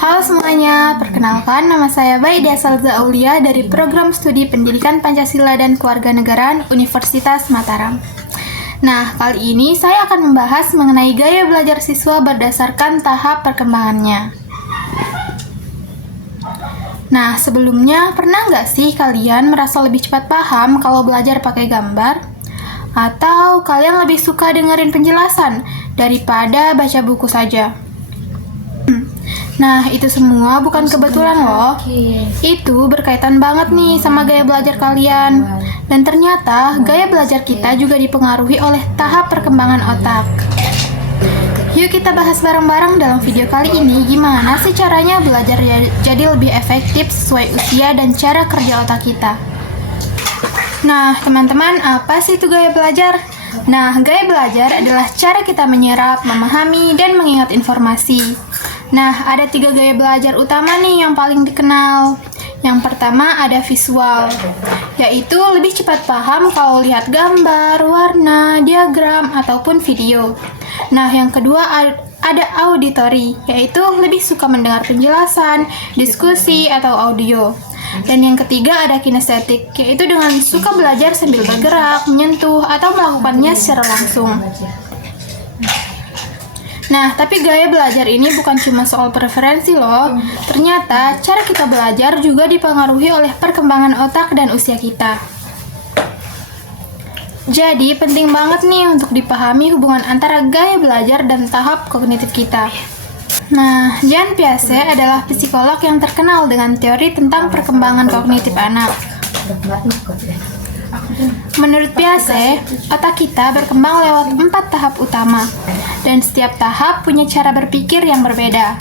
Halo semuanya, perkenalkan nama saya Baidia Salza Aulia dari Program Studi Pendidikan Pancasila dan Kewarganegaraan Universitas Mataram. Nah, kali ini saya akan membahas mengenai gaya belajar siswa berdasarkan tahap perkembangannya. Nah, sebelumnya pernah nggak sih kalian merasa lebih cepat paham kalau belajar pakai gambar? Atau kalian lebih suka dengerin penjelasan daripada baca buku saja? Nah, itu semua bukan kebetulan loh. Itu berkaitan banget nih sama gaya belajar kalian. Dan ternyata gaya belajar kita juga dipengaruhi oleh tahap perkembangan otak. Yuk kita bahas bareng-bareng dalam video kali ini gimana sih caranya belajar jadi lebih efektif sesuai usia dan cara kerja otak kita. Nah, teman-teman, apa sih itu gaya belajar? Nah, gaya belajar adalah cara kita menyerap, memahami, dan mengingat informasi. Nah, ada 3 gaya belajar utama nih yang paling dikenal. Yang pertama ada visual, yaitu lebih cepat paham kalau lihat gambar, warna, diagram, ataupun video. Nah, yang kedua ada auditory, yaitu lebih suka mendengar penjelasan, diskusi, atau audio. Dan yang ketiga ada kinestetik, yaitu dengan suka belajar sambil bergerak, menyentuh, atau melakukannya secara langsung. Nah, tapi gaya belajar ini bukan cuma soal preferensi loh. Ternyata cara kita belajar juga dipengaruhi oleh perkembangan otak dan usia kita. Jadi, penting banget nih untuk dipahami hubungan antara gaya belajar dan tahap kognitif kita. Nah, Jean Piaget adalah psikolog yang terkenal dengan teori tentang perkembangan kognitif anak. Menurut Piaget, otak kita berkembang lewat 4 tahap utama, dan setiap tahap punya cara berpikir yang berbeda.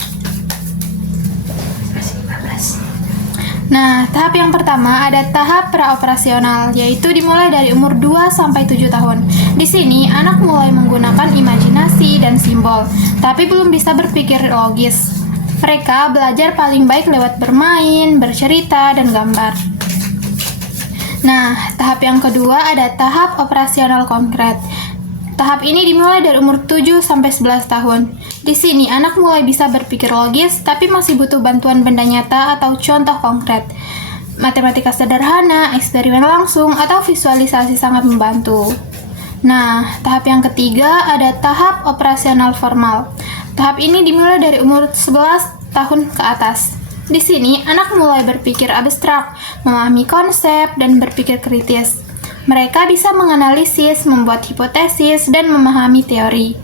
Nah, tahap yang pertama ada tahap praoperasional, yaitu dimulai dari umur 2-7 tahun. Di sini, anak mulai menggunakan imajinasi dan simbol, tapi belum bisa berpikir logis. Mereka belajar paling baik lewat bermain, bercerita, dan gambar. Nah, tahap yang kedua ada tahap operasional konkret. Tahap ini dimulai dari umur 7-11 tahun. Di sini, anak mulai bisa berpikir logis, tapi masih butuh bantuan benda nyata atau contoh konkret. Matematika sederhana, eksperimen langsung, atau visualisasi sangat membantu. Nah, tahap yang ketiga ada tahap operasional formal. Tahap ini dimulai dari umur 11 tahun ke atas. Di sini, anak mulai berpikir abstrak, memahami konsep, dan berpikir kritis. Mereka bisa menganalisis, membuat hipotesis, dan memahami teori.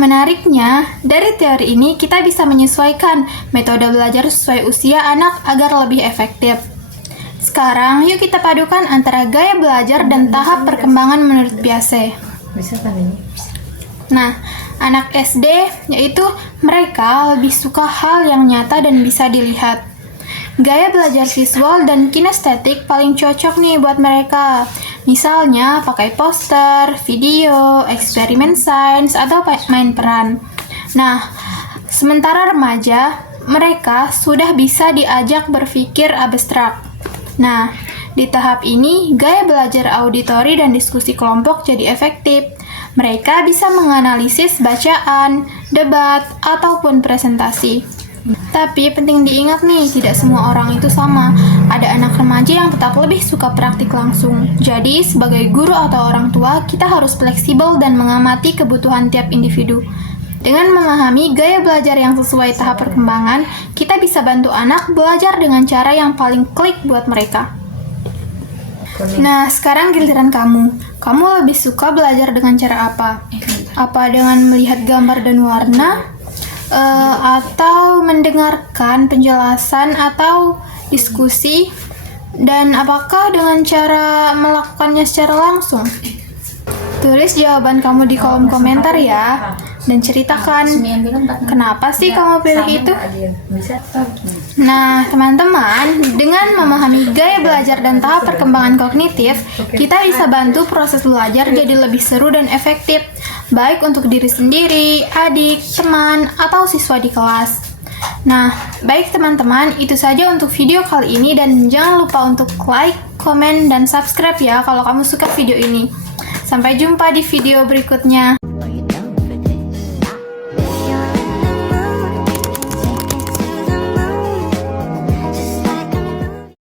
Menariknya, dari teori ini kita bisa menyesuaikan metode belajar sesuai usia anak agar lebih efektif. Sekarang, yuk kita padukan antara gaya belajar dan tahap perkembangan menurut Piaget. Nah, anak SD, yaitu mereka lebih suka hal yang nyata dan bisa dilihat. Gaya belajar visual dan kinestetik paling cocok nih buat mereka. Misalnya pakai poster, video, eksperimen sains, atau main peran. Nah, sementara remaja, mereka sudah bisa diajak berpikir abstrak. Nah, di tahap ini, gaya belajar auditori dan diskusi kelompok jadi efektif. Mereka bisa menganalisis bacaan, debat, ataupun presentasi. Tapi penting diingat nih, tidak semua orang itu sama. Ada anak remaja yang tetap lebih suka praktik langsung. Jadi, sebagai guru atau orang tua, kita harus fleksibel dan mengamati kebutuhan tiap individu. Dengan memahami gaya belajar yang sesuai tahap perkembangan, kita bisa bantu anak belajar dengan cara yang paling klik buat mereka. Nah, sekarang giliran kamu. Kamu lebih suka belajar dengan cara apa? Apa dengan melihat gambar dan warna? Atau mendengarkan penjelasan atau diskusi? Dan apakah dengan cara melakukannya secara langsung? Tulis jawaban kamu di kolom komentar ya. Dan ceritakan kenapa sih kamu pilih itu. Nah, teman-teman, dengan memahami gaya belajar dan tahap perkembangan kognitif, kita bisa bantu proses belajar jadi lebih seru dan efektif, baik untuk diri sendiri, adik, teman, atau siswa di kelas. Nah, baik teman-teman, itu saja untuk video kali ini dan jangan lupa untuk like, komen, dan subscribe ya kalau kamu suka video ini. Sampai jumpa di video berikutnya.